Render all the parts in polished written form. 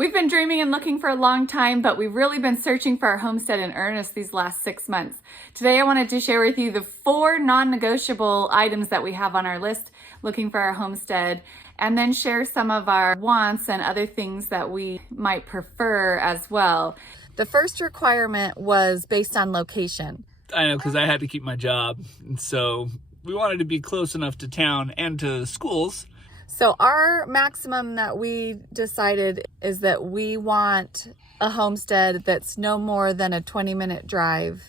We've been dreaming and looking for a long time, but we've really been searching for our homestead in earnest these last 6 months. Today I wanted to share with you the 4 non-negotiable items that we have on our list looking for our homestead, and then share some of our wants and other things that we might prefer as well. The first requirement was based on location. I know, because I had to keep my job, and so we wanted to be close enough to town and to schools. So our maximum that we decided is that we want a homestead that's no more than a 20-minute drive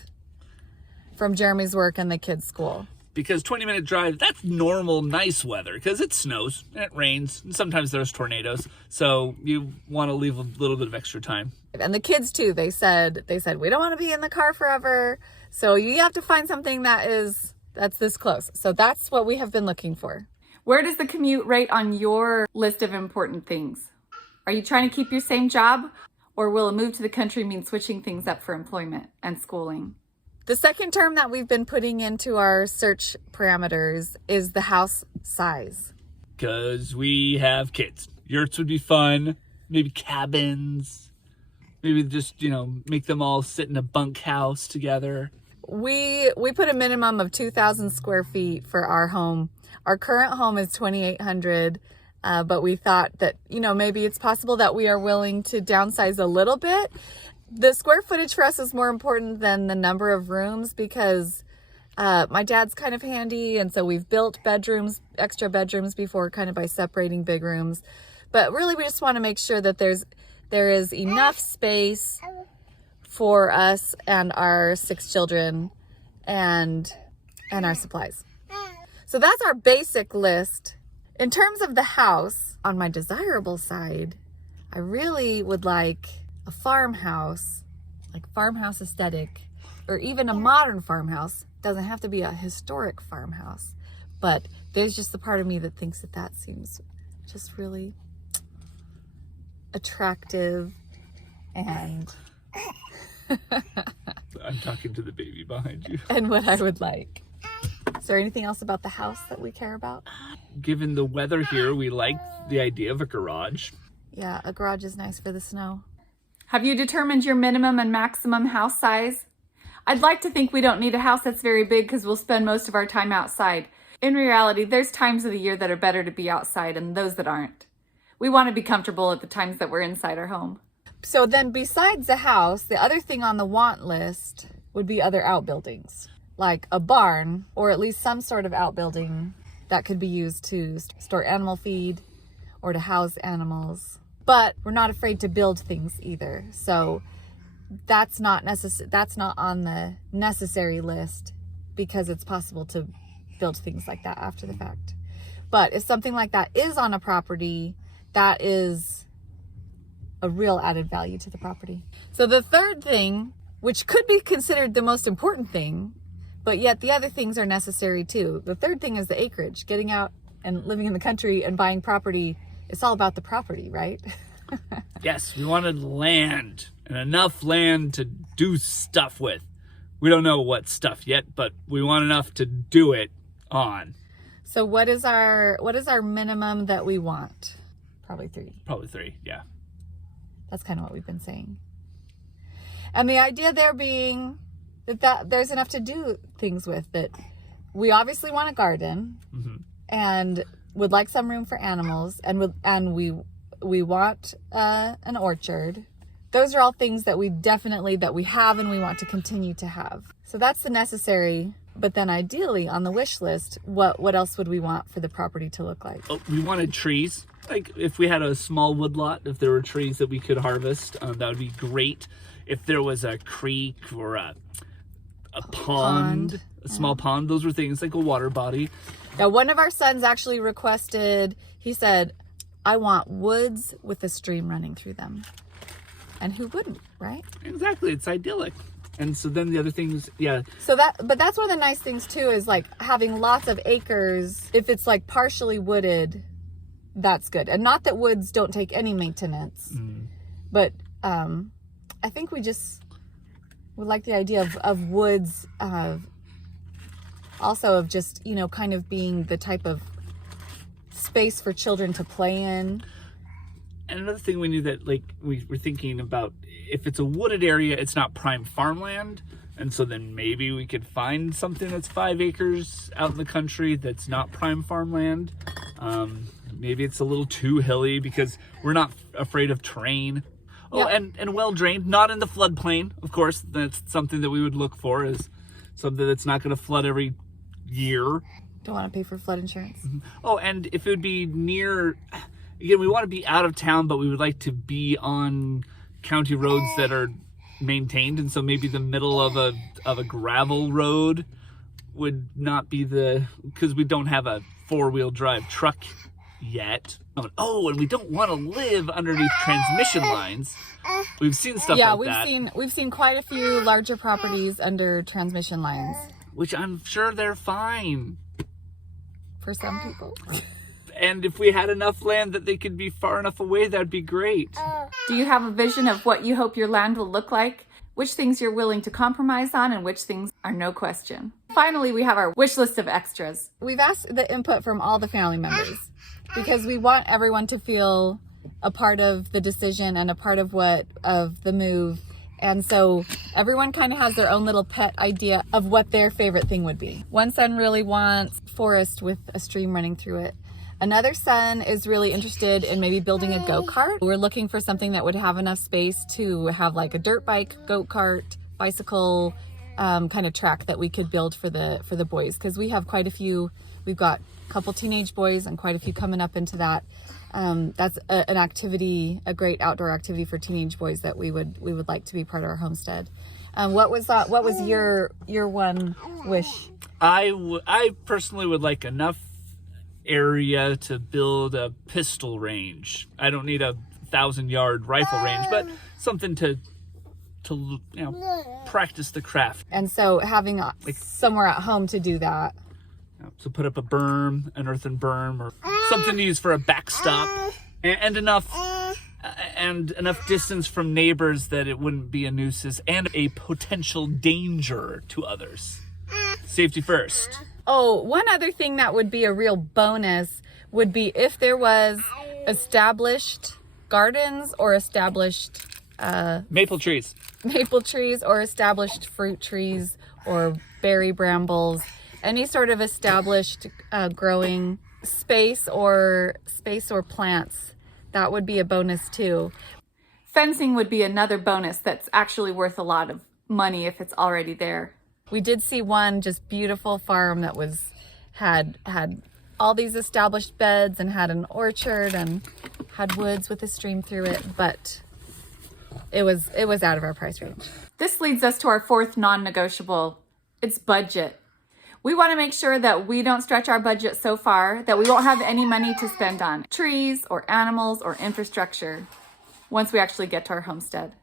from Jeremy's work and the kids' school. Because 20-minute drive, that's normal, nice weather, because it snows and it rains, and sometimes there's tornadoes, so you want to leave a little bit of extra time. And the kids too, they said, we don't want to be in the car forever, so you have to find something that's this close. So that's what we have been looking for. Where does the commute rate on your list of important things? Are you trying to keep your same job, or will a move to the country mean switching things up for employment and schooling? The second term that we've been putting into our search parameters is the house size. Because we have kids. Yurts would be fun. Maybe cabins. Maybe just, make them all sit in a bunkhouse together. We put a minimum of 2,000 square feet for our home. Our current home is 2,800, but we thought that, maybe it's possible that we are willing to downsize a little bit. The square footage for us is more important than the number of rooms because my dad's kind of handy, and so we've built extra bedrooms before, kind of by separating big rooms. But really, we just want to make sure that there is enough space for us and our 6 children and our supplies. So that's our basic list. In terms of the house, on my desirable side, I really would like a farmhouse, like farmhouse aesthetic, or even a modern farmhouse. Doesn't have to be a historic farmhouse, but there's just the part of me that thinks that seems just really attractive. And I'm talking to the baby behind you. And what I would like. Is there anything else about the house that we care about? Given the weather here, we like the idea of a garage. Yeah, a garage is nice for the snow. Have you determined your minimum and maximum house size? I'd like to think we don't need a house that's very big because we'll spend most of our time outside. In reality, there's times of the year that are better to be outside and those that aren't. We want to be comfortable at the times that we're inside our home. So then besides the house, the other thing on the want list would be other outbuildings, like a barn or at least some sort of outbuilding that could be used to store animal feed or to house animals. But we're not afraid to build things either. So that's not on the necessary list because it's possible to build things like that after the fact. But if something like that is on a property, that is a real added value to the property. So the third thing, which could be considered the most important thing, but yet the other things are necessary too. The third thing is the acreage. Getting out and living in the country and buying property, it's all about the property, right? Yes, we wanted land, and enough land to do stuff with. We don't know what stuff yet, but we want enough to do it on. So what is our minimum that we want? Probably 3. Probably 3, yeah. That's kind of what we've been saying. And the idea there being that there's enough to do things with, that we obviously want a garden, mm-hmm. and would like some room for animals, and we want an orchard. Those are all things that we have and we want to continue to have. So that's the necessary. But then ideally on the wish list, what else would we want for the property to look like? Oh, we wanted trees. Like if we had a small woodlot, if there were trees that we could harvest, that would be great. If there was a creek or a pond, a small pond, those were things like a water body. Now, one of our sons actually requested, he said, I want woods with a stream running through them. And who wouldn't, right? Exactly. It's idyllic. And so then the other things, yeah. But that's one of the nice things too, is like having lots of acres. If it's like partially wooded, that's good. And not that woods don't take any maintenance, but I think we just would like the idea of woods, also of just, kind of being the type of space for children to play in. And another thing we knew that, like, we were thinking about, if it's a wooded area, it's not prime farmland. And so then maybe we could find something that's 5 acres out in the country that's not prime farmland. Maybe it's a little too hilly because we're not afraid of terrain. Oh, Yeah. and well drained, not in the floodplain, of course. That's something that we would look for, is something that's not going to flood every year. Don't want to pay for flood insurance. Oh, and if it would be near, again, we want to be out of town, but we would like to be on county roads that are maintained, and so maybe the middle of a gravel road would not be because we don't have a 4-wheel drive truck yet. Oh, and we don't want to live underneath transmission lines. We've seen stuff like that. Yeah, we've seen quite a few larger properties under transmission lines. Which I'm sure they're fine. For some people. And if we had enough land that they could be far enough away, that'd be great. Do you have a vision of what you hope your land will look like? Which things you're willing to compromise on and which things are no question? Finally, we have our wish list of extras. We've asked the input from all the family members because we want everyone to feel a part of the decision and a part of the move. And so everyone kind of has their own little pet idea of what their favorite thing would be. One son really wants forest with a stream running through it. Another son is really interested in maybe building a go-kart. We're looking for something that would have enough space to have like a dirt bike, go-kart, bicycle kind of track that we could build for the boys, because we have quite a few. We've got a couple teenage boys and quite a few coming up into that. That's an activity, a great outdoor activity for teenage boys that we would like to be part of our homestead. What was that? What was your one wish? I personally would like enough area to build a pistol range. I don't need a 1,000-yard rifle range, but something to practice the craft. And so having somewhere at home to do that. So put up a berm, an earthen berm, or something to use for a backstop, and enough distance from neighbors that it wouldn't be a nuisance and a potential danger to others. Safety first. Oh, one other thing that would be a real bonus would be if there was established gardens or established maple trees or established fruit trees or berry brambles, any sort of established growing space or plants. That would be a bonus too. Fencing would be another bonus that's actually worth a lot of money if it's already there. We did see one just beautiful farm that had all these established beds and had an orchard and had woods with a stream through it, but it was out of our price range. This leads us to our fourth non-negotiable. It's budget. We want to make sure that we don't stretch our budget so far that we won't have any money to spend on trees or animals or infrastructure once we actually get to our homestead.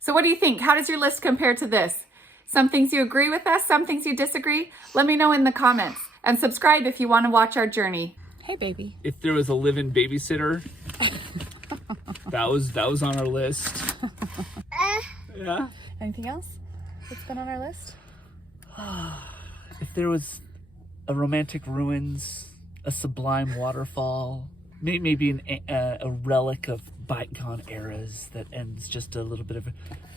So what do you think? How does your list compare to this? Some things you agree with us, some things you disagree? Let me know in the comments. And subscribe if you want to watch our journey. Hey, baby. If there was a live-in babysitter, that was on our list. Yeah. Anything else that's been on our list? If there was a romantic ruins, a sublime waterfall, maybe a relic of bygone eras that ends just a little bit of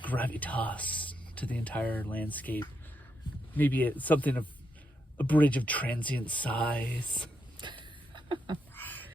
gravitas to the entire landscape. Maybe something of a bridge of transient size.